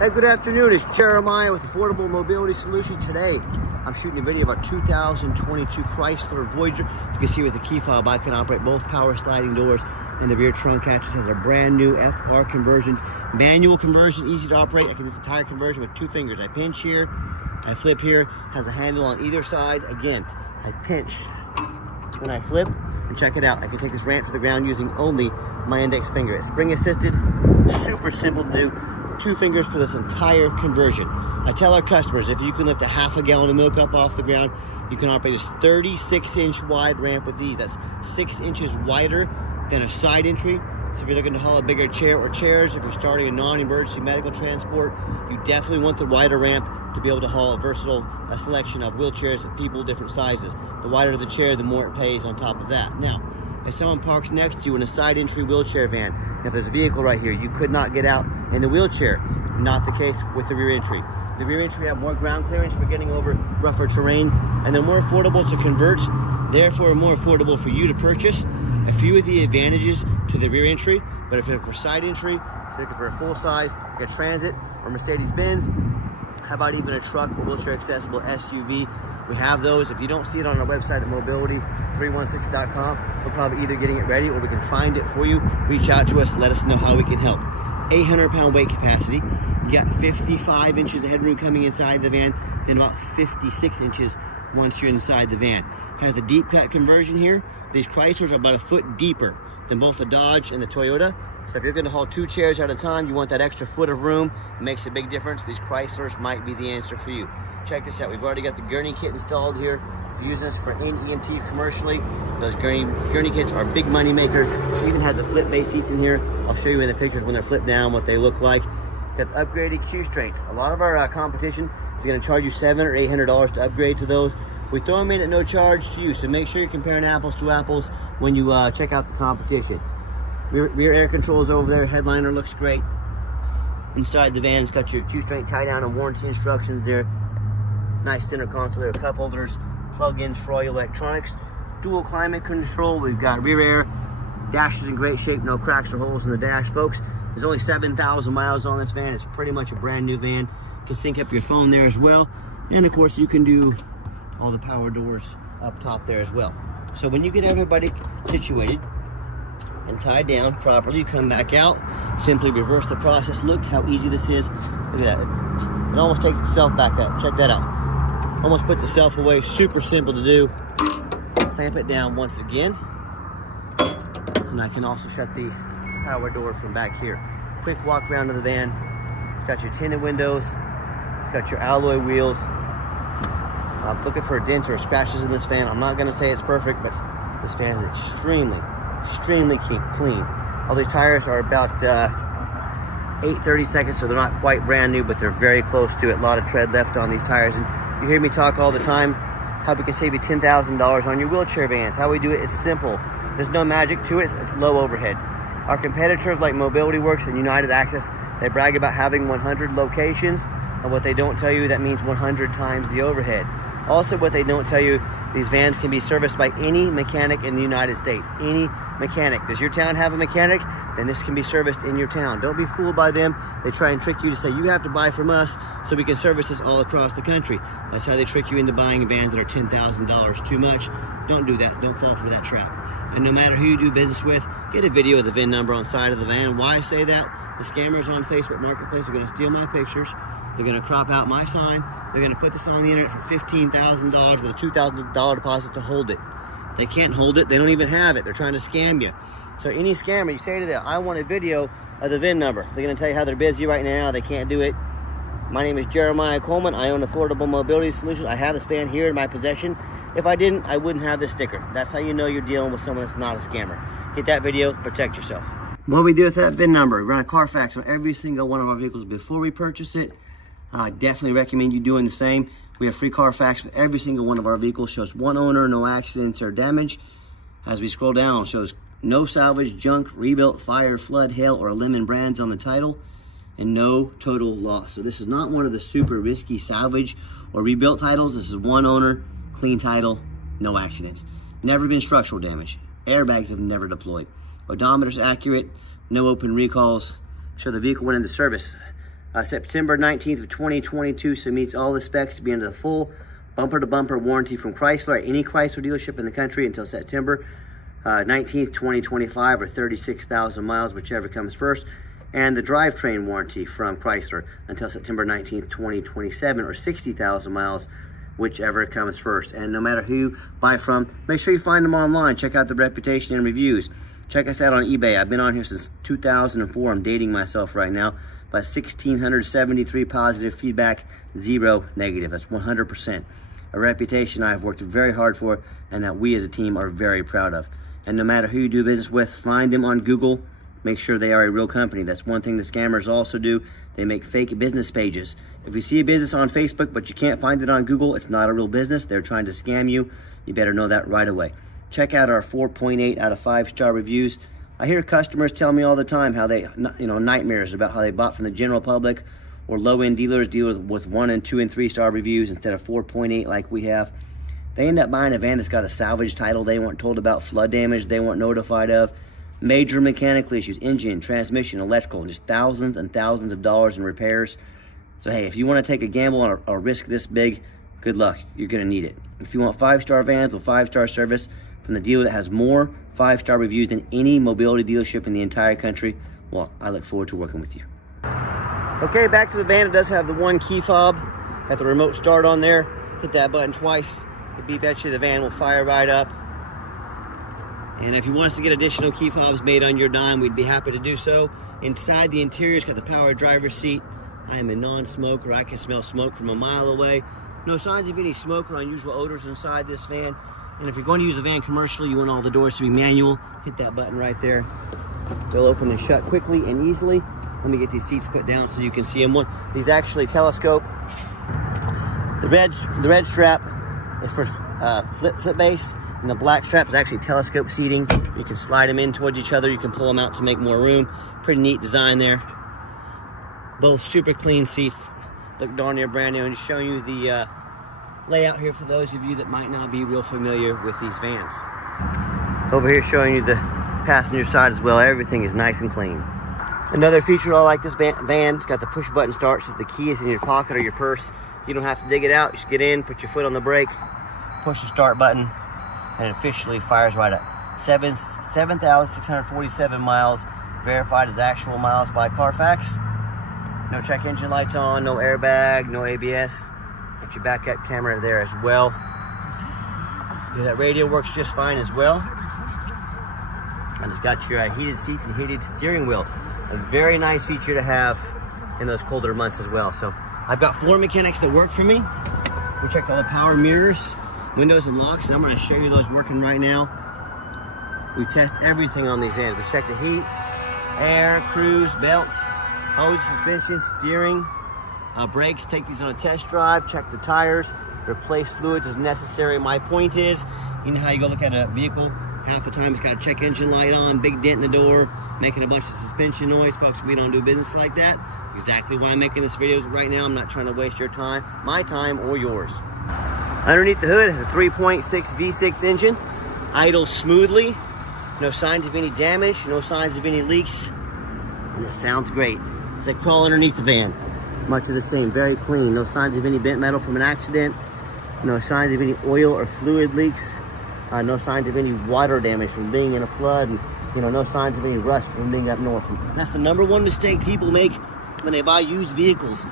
Hey, good afternoon. It's Jeremiah with Affordable Mobility Solutions. Today, I'm shooting a video about 2022 Chrysler Voyager. You can see with the key fob, I can operate both power sliding doors, and the rear trunk catches has a brand new FR conversions, manual conversion, easy to operate. I can do this entire conversion with 2 fingers. I pinch here, I flip here, has a handle on either side. Again, I pinch when I flip, and check it out. I can take this ramp to the ground using only my index finger. It's spring assisted, super simple to do. 2 fingers for this entire conversion. I tell our customers, if you can lift a half a gallon of milk up off the ground, you can operate this 36-inch wide ramp with these. That's 6 inches wider than a side entry. So if you're looking to haul a bigger chair or chairs, if you're starting a non-emergency medical transport, you definitely want the wider ramp to be able to haul a versatile selection of wheelchairs of people, different sizes. The wider the chair, the more it pays on top of that. Now, if someone parks next to you in a side entry wheelchair van, if there's a vehicle right here, you could not get out in the wheelchair. Not the case with the rear entry. The rear entry have more ground clearance for getting over rougher terrain, and they're more affordable to convert, therefore more affordable for you to purchase. A few of the advantages to the rear entry, but if you're for side entry, if you're looking for a full size, like a Transit or Mercedes-Benz, how about even a truck or wheelchair accessible SUV? We have those. If you don't see it on our website at mobility316.com, we're probably either getting it ready or we can find it for you. Reach out to us, let us know how we can help. 800-pound weight capacity. You got 55 inches of headroom coming inside the van, then about 56 inches once you're inside the van. Has a deep cut conversion here. These Chryslers are about 1 foot deeper than both the Dodge and the Toyota. So if you're going to haul 2 chairs at a time, you want that extra foot of room. It makes a big difference. These Chryslers might be the answer for you. Check this out. We've already got the gurney kit installed here. If you're using this for NEMT commercially, those gurney kits are big money makers. It even has the flip base seats in here. I'll show you in the pictures when they're flipped down what they look like. Got the upgraded Q strengths. A lot of our competition is going to charge you $700 or $800 to upgrade to those. We throw them in at no charge to you, so make sure you're comparing apples to apples when you check out the competition. Rear air controls over there. Headliner looks great. Inside the van, it's got your Q-strength tie down and warranty instructions there. Nice center console there, cup holders, plug-ins for all your electronics. Dual climate control. We've got rear air. Dash is in great shape. No cracks or holes in the dash, folks. There's only 7,000 miles on this van. It's pretty much a brand new van. You can sync up your phone there as well. And of course, you can do all the power doors up top there as well. So when you get everybody situated and tied down properly, you come back out, simply reverse the process. Look how easy this is. Look at that. It almost takes itself back up. Check that out. Almost puts itself away. Super simple to do. Clamp it down once again. And I can also shut the power door from back here. Quick walk around to the van. It's got your tinted windows. It's got your alloy wheels. I'm looking for dents or scratches in this fan. I'm not going to say it's perfect, but this fan is extremely clean. All these tires are about 8/32, so they're not quite brand new, but they're very close to it. A lot of tread left on these tires. And you hear me talk all the time how we can save you $10,000 on your wheelchair vans. How we do it, it's simple. There's no magic to it. It's low overhead. Our competitors like Mobility Works and United Access, they brag about having 100 locations, and what they don't tell you, that means 100 times the overhead. Also, what they don't tell you, these vans can be serviced by any mechanic in the United States. Any mechanic. Does your town have a mechanic? Then this can be serviced in your town. Don't be fooled by them. They try and trick you to say you have to buy from us so we can service this all across the country. That's how they trick you into buying vans that are $10,000 too much. Don't do that. Don't fall for that trap. And no matter who you do business with, get a video of the VIN number on the side of the van. Why I say that? The scammers on Facebook Marketplace are going to steal my pictures. They're going to crop out my sign. They're going to put this on the internet for $15,000 with a $2,000 deposit to hold it. They can't hold it. They don't even have it. They're trying to scam you. So any scammer, you say to them, I want a video of the VIN number. They're going to tell you how they're busy right now. They can't do it. My name is Jeremiah Coleman. I own Affordable Mobility Solutions. I have this van here in my possession. If I didn't, I wouldn't have this sticker. That's how you know you're dealing with someone that's not a scammer. Get that video, protect yourself. What we do with that VIN number, we run a Carfax on every single one of our vehicles before we purchase it. I definitely recommend you doing the same. We have free Carfax with every single one of our vehicles. Shows one owner, no accidents or damage. As we scroll down, shows no salvage, junk, rebuilt, fire, flood, hail, or lemon brands on the title, and no total loss. So this is not one of the super risky salvage or rebuilt titles. This is one owner, clean title, no accidents. Never been structural damage. Airbags have never deployed. Odometer's accurate, no open recalls. Show the vehicle went into service September 19th of 2022, so it meets all the specs to be under the full bumper-to-bumper warranty from Chrysler at any Chrysler dealership in the country until September 19th, 2025, or 36,000 miles, whichever comes first. And the drivetrain warranty from Chrysler until September 19th, 2027, or 60,000 miles, whichever comes first. And no matter who you buy from, make sure you find them online. Check out the reputation and reviews. Check us out on eBay. I've been on here since 2004. I'm dating myself right now. About 1,673 positive feedback, 0 negative. That's 100%. A reputation I've worked very hard for and that we as a team are very proud of. And no matter who you do business with, find them on Google. Make sure they are a real company. That's one thing the scammers also do. They make fake business pages. If you see a business on Facebook but you can't find it on Google, it's not a real business. They're trying to scam you. You better know that right away. Check out our 4.8 out of 5-star reviews. I hear customers tell me all the time how they, nightmares about how they bought from the general public or low-end dealers deal with 1 and 2 and 3-star reviews instead of 4.8 like we have. They end up buying a van that's got a salvage title they weren't told about, flood damage they weren't notified of, major mechanical issues, engine, transmission, electrical, just thousands and thousands of dollars in repairs. So hey, if you want to take a gamble on a risk this big, good luck. You're going to need it. If you want 5-star vans with 5-star service from the dealer that has more 5-star reviews than any mobility dealership in the entire country, well, I look forward to working with you. Okay, back to the van. It does have the one key fob. Got the remote start on there. Hit that button twice. The beep at you, the van will fire right up. And if you want us to get additional key fobs made on your dime, we'd be happy to do so. Inside the interior, it's got the power driver's seat. I am a non-smoker. I can smell smoke from a mile away. No signs of any smoke or unusual odors inside this van. And if you're going to use a van commercially, you want all the doors to be manual. Hit that button right there. They'll open and shut quickly and easily. Let me get these seats put down so you can see them. These actually telescope. The red strap is for flip base, and the black strap is actually telescope seating. You can slide them in towards each other. You can pull them out to make more room. Pretty neat design there. Both super clean seats. Look darn near brand new. And just showing you the layout here for those of you that might not be real familiar with these vans. Over here showing you the passenger side as well. Everything is nice and clean. Another feature I like this van, it's got the push button start, so if the key is in your pocket or your purse, you don't have to dig it out. You just get in, put your foot on the brake, push the start button, and it officially fires right up. 7,647 miles, verified as actual miles by Carfax. No check engine lights on, no airbag, no ABS. Got your backup camera there as well. That radio works just fine as well. And it's got your heated seats and heated steering wheel. A very nice feature to have in those colder months as well. So I've got 4 mechanics that work for me. We checked all the power mirrors, windows, and locks, and I'm going to show you those working right now. We test everything on these vans. We check the heat, air, cruise, belts, hose, suspension, steering, brakes. Take these on a test drive, check the tires, replace fluids as necessary. My point is, you know how you go look at a vehicle, half the time it's got a check engine light on, big dent in the door, making a bunch of suspension noise. Folks, we don't do business like that. Exactly why I'm making this video right now. I'm not trying to waste your time, my time, or yours. Underneath the hood is a 3.6 V6 engine, idles smoothly, no signs of any damage, no signs of any leaks, and it sounds great. As I crawl underneath the van, much of the same, very clean, no signs of any bent metal from an accident, no signs of any oil or fluid leaks, no signs of any water damage from being in a flood, and no signs of any rust from being up north. And that's the #1 mistake people make when they buy used vehicles.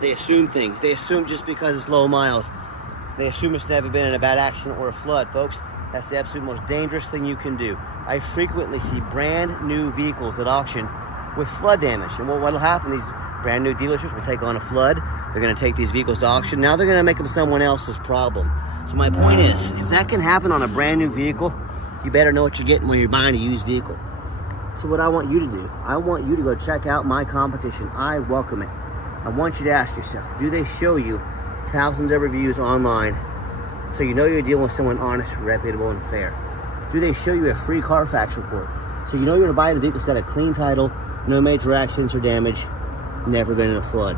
They assume things. They assume just because it's low miles. They assume it's never been in a bad accident or a flood. Folks, that's the absolute most dangerous thing you can do. I frequently see brand new vehicles at auction with flood damage. And what'll happen, these brand new dealerships will take on a flood. They're going to take these vehicles to auction. Now they're going to make them someone else's problem. So my point is, if that can happen on a brand new vehicle, you better know what you're getting when you're buying a used vehicle. So what I want you to do, I want you to go check out my competition. I welcome it. I want you to ask yourself, do they show you thousands of reviews online so you know you're dealing with someone honest, reputable, and fair? Do they show you a free Carfax report so you know you're buying a vehicle that's got a clean title, no major accidents or damage, never been in a flood?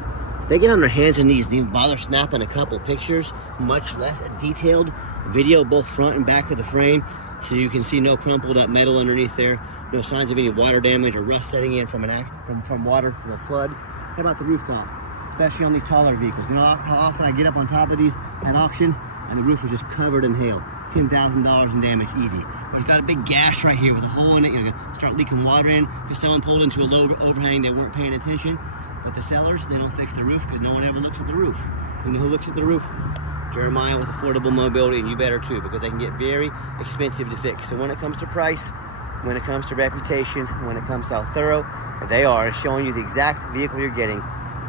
They get on their hands and knees, they even bother snapping a couple pictures, much less a detailed video, both front and back of the frame, so you can see no crumpled up metal underneath there, no signs of any water damage or rust setting in from water from a flood. How about the rooftop? Especially on these taller vehicles. You know how often I get up on top of these at auction and the roof is just covered in hail. $10,000 in damage, easy. Or it's got a big gash right here with a hole in it. You're gonna start leaking water in. If someone pulled into a low overhang, they weren't paying attention. But the sellers, they don't fix the roof because no one ever looks at the roof. You know who looks at the roof? Jeremiah with Affordable Mobility, and you better too, because they can get very expensive to fix. So when it comes to price, when it comes to reputation, when it comes to how thorough they are in showing you the exact vehicle you're getting,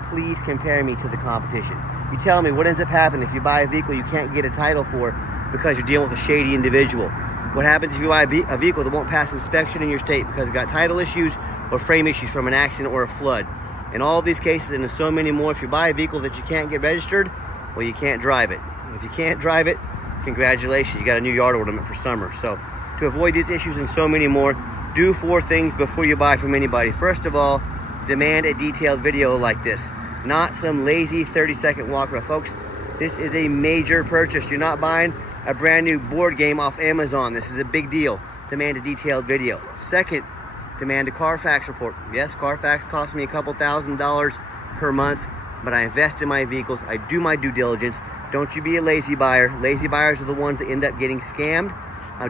please compare me to the competition. You tell me what ends up happening if you buy a vehicle you can't get a title for because you're dealing with a shady individual. What happens if you buy a vehicle that won't pass inspection in your state because it got title issues or frame issues from an accident or a flood? In all of these cases, and in so many more, if you buy a vehicle that you can't get registered, well, you can't drive it. If you can't drive it, congratulations, you got a new yard ornament for summer. So to avoid these issues and so many more, do 4 things before you buy from anybody. First of all, demand a detailed video like this, not some lazy 30-second walkaround. Folks, this is a major purchase. You're not buying a brand new board game off Amazon. This is a big deal. Demand a detailed video. Second, demand a Carfax report. Yes, Carfax costs me a couple $1,000s per month, but I invest in my vehicles. I do my due diligence. Don't you be a lazy buyer. Lazy buyers are the ones that end up getting scammed.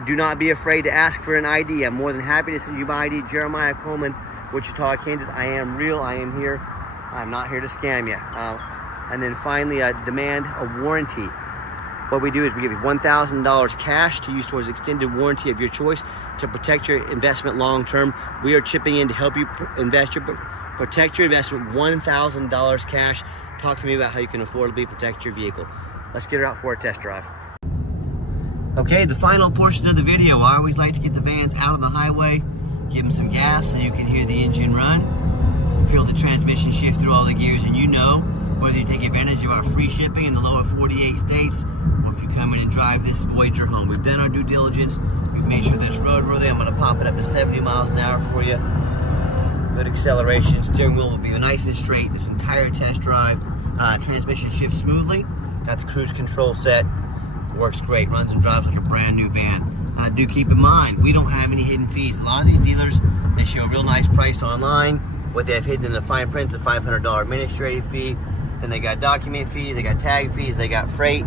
Do not be afraid to ask for an ID. I'm more than happy to send you my ID. Jeremiah Coleman, Wichita, Kansas. I am real. I am here. I'm not here to scam you. And then finally, demand a warranty. What we do is we give you $1,000 cash to use towards extended warranty of your choice to protect your investment long term. We are chipping in to help you protect your investment. $1,000 cash. Talk to me about how you can affordably protect your vehicle. Let's get her out for a test drive. Okay, the final portion of the video. I always like to get the vans out on the highway, give them some gas so you can hear the engine run, feel the transmission shift through all the gears, and you know whether you take advantage of our free shipping in the lower 48 states or if you come in and drive this Voyager home. We've done our due diligence. We've made sure that's roadworthy. I'm going to pop it up to 70 miles an hour for you. Good acceleration. Steering wheel will be nice and straight this entire test drive. Transmission shifts smoothly. Got the cruise control set. Works great. Runs and drives like a brand new van. Do keep in mind, we don't have any hidden fees. A lot of these dealers, they show a real nice price online. What they have hidden in the fine print is a $500 administrative fee. Then they got document fees, they got tag fees, they got freight.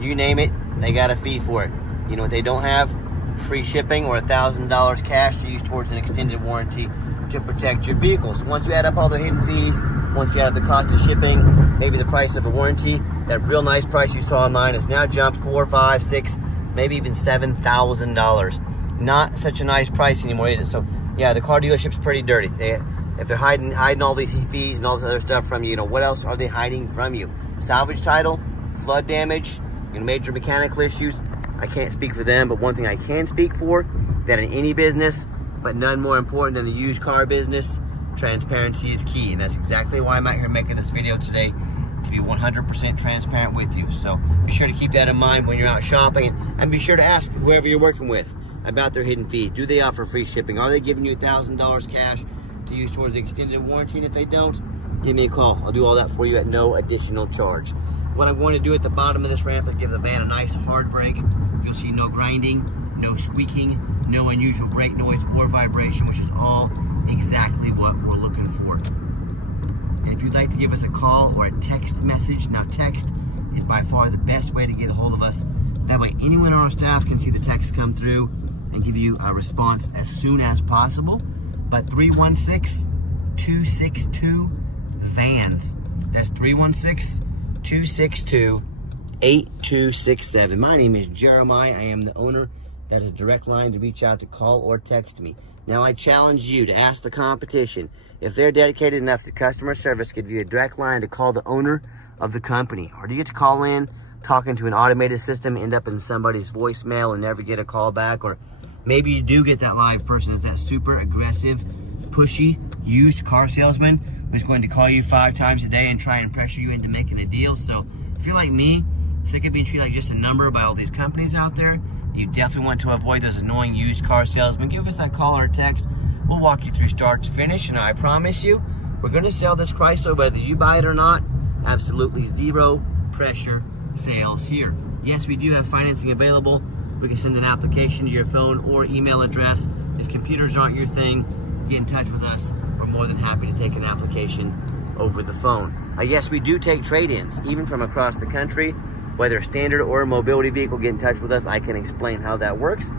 You name it, they got a fee for it. You know what they don't have? Free shipping or $1,000 cash to use towards an extended warranty to protect your vehicles. Once you add up all the hidden fees, once you add up the cost of shipping, maybe the price of a warranty, that real nice price you saw online has now jumped $4, $5, $6, maybe even $7,000. Not such a nice price anymore, is it? So yeah, the car dealership's pretty dirty. If they're hiding all these fees and all this other stuff from you, what else are they hiding from you? Salvage title, flood damage, major mechanical issues. I can't speak for them, but one thing I can speak for, that in any business, but none more important than the used car business, transparency is key. And that's exactly why I'm out here making this video today, to be 100% transparent with you. So be sure to keep that in mind when you're out shopping, and be sure to ask whoever you're working with about their hidden fees. Do they offer free shipping? Are they giving you $1,000 cash to use towards the extended warranty? And if they don't, give me a call. I'll do all that for you at no additional charge. What I'm going to do at the bottom of this ramp is give the van a nice hard brake. You'll see no grinding, no squeaking, no unusual brake noise or vibration, which is all exactly what we're looking for. And if you'd like to give us a call or a text message, now text is by far the best way to get a hold of us. That way anyone on our staff can see the text come through and give you a response as soon as possible. But 316-262-VANS. That's 316-262-8267. My name is Jeremiah. I am the owner. That is a direct line to reach out, to call or text me. Now I challenge you to ask the competition if they're dedicated enough to customer service, give you a direct line to call the owner of the company. Or do you get to call in talking to an automated system, end up in somebody's voicemail and never get a call back? Or maybe you do get that live person, is that super aggressive, pushy, used car salesman who's going to call you 5 times a day and try and pressure you into making a deal. So if you're like me, sick of being treated like just a number by all these companies out there, you definitely want to avoid those annoying used car salesmen. Give us that call or text. We'll walk you through start to finish, and I promise you, we're going to sell this Chrysler whether you buy it or not. Absolutely zero pressure sales here. Yes, we do have financing available. We can send an application to your phone or email address. If computers aren't your thing, get in touch with us. We're more than happy to take an application over the phone. Yes, we do take trade-ins, even from across the country, whether standard or a mobility vehicle. Get in touch with us. I can explain how that works.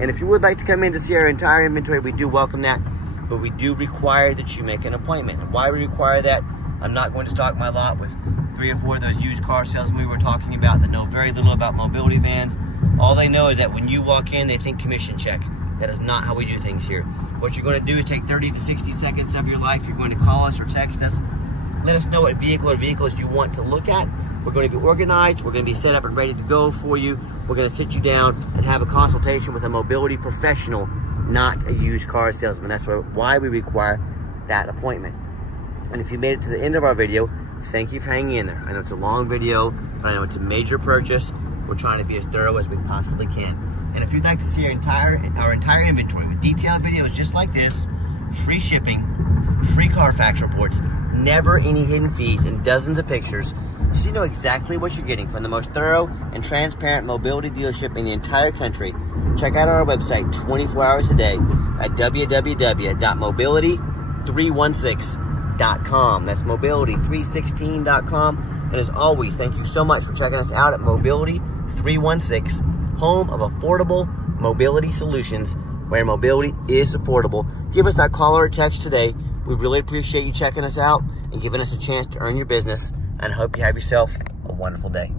And if you would like to come in to see our entire inventory, we do welcome that, but we do require that you make an appointment. And why we require that, I'm not going to stock my lot with 3 or 4 of those used car salesmen we were talking about that know very little about mobility vans. All they know is that when you walk in, they think commission check. That is not how we do things here. What you're going to do is take 30 to 60 seconds of your life. You're going to call us or text us. Let us know what vehicle or vehicles you want to look at. We're going to be organized. We're going to be set up and ready to go for you. We're going to sit you down and have a consultation with a mobility professional, not a used car salesman. That's why we require that appointment. And if you made it to the end of our video, thank you for hanging in there. I know it's a long video, but I know it's a major purchase. We're trying to be as thorough as we possibly can. And if you'd like to see our entire inventory with detailed videos just like this, free shipping, free Carfax reports, never any hidden fees, and dozens of pictures, so you know exactly what you're getting from the most thorough and transparent mobility dealership in the entire country, check out our website 24 hours a day at www.mobility316.com. That's mobility316.com. And as always, thank you so much for checking us out at Mobility 316, home of affordable mobility solutions, where mobility is affordable. Give us that call or text today. We really appreciate you checking us out and giving us a chance to earn your business, and hope you have yourself a wonderful day.